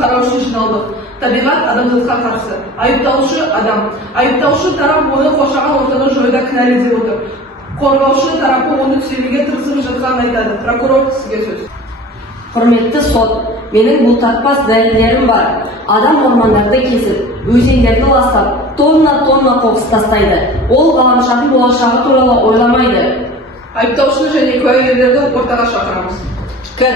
қарау үшін жиналдық. Табиғат адамзатқа қарсы. Айыпталушы адам. Айыптаушы тарап оны қоршаған ортаны жоюда кінәлі деп отыр. Қорғаушы тарапы оны түзелуге тырысып жатқанын айтады. Прокурор, сізге сөз. Құрметті сот, менің бұлтартпас дәлелдерім бар. Адам ормандарды кесіп, өзендерді ластап, тонна қоқыс тастайды. Ол ғаламшардың болашағы туралы ойламайды. Айыптаушыны және куәгерлерді ортаға шақырамыз. Кір.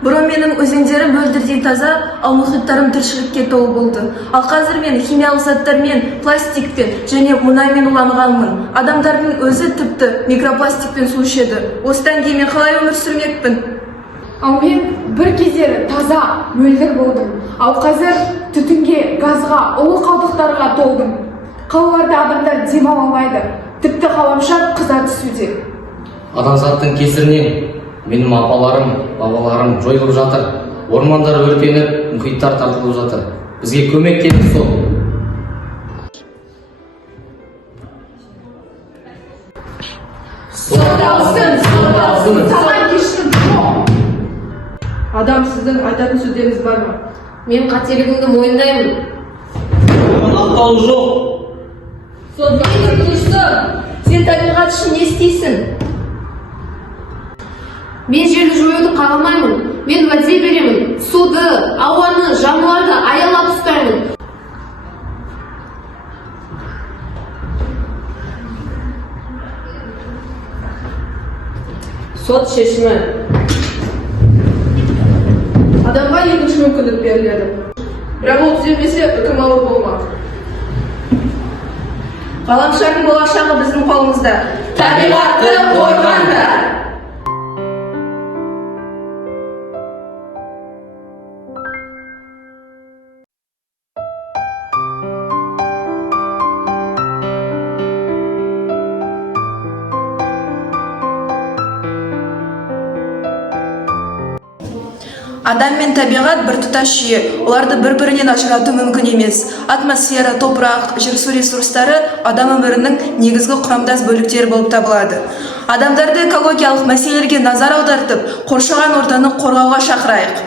Бұрын менің өзендерім мөлдірдей таза, ал мұхиттарым тіршілікке толы болды. Ал қазір мен химиялық заттармен, пластикпен және мұнаймен уланғанмын. Адамдардың өзі тіпті микропластикпен су ішеді. Осыдан кейін мен қалай өмір сүрмекпін? Ал мен бір кездері таза, мөлдір болдым. Ал қазір түтінге, газға, улы қалдықтарға толдым. Қалаларда адамдар демала алмайды. Тіпті ғаламшар қыза түсуде. Адамзаттың кесірінен менің апаларым, бабаларым жойылып жатыр. Ормандар өртеніп, мұхиттар тартылып жатыр. Бізге көмек керек сол. Сотталсын! Саған кешірім жоқ! Адам, сіздің айтатын сөздеріңіз бар ма? Мен қателігімді мойындаймын. Ақтауы жоқ. Сен табиғат үшін не істейсің? Мен жерді жоюды қаламаймын. Мен уәде беремін. Суды, ауаны, жануарды аялап ұстаймын. Сот шешімі. Адамға екінші мүмкіндік беріледі. Бірақ ол түзелмесе, үкім ауыр болмақ. Ғаламшардың болашағы біздің қолымызда. Табиғатты қорғаңдар! Адам мен табиғат бір тұтас жүйе, оларды бір-бірінен ажырату мүмкін емес. Атмосфера, топырақ, жер су ресурстары адам өмірінің негізгі құрамдас бөліктері болып табылады. Адамдарды экологиялық мәселелерге назар аудартып, қоршаған ортаны қорғауға шақырайық.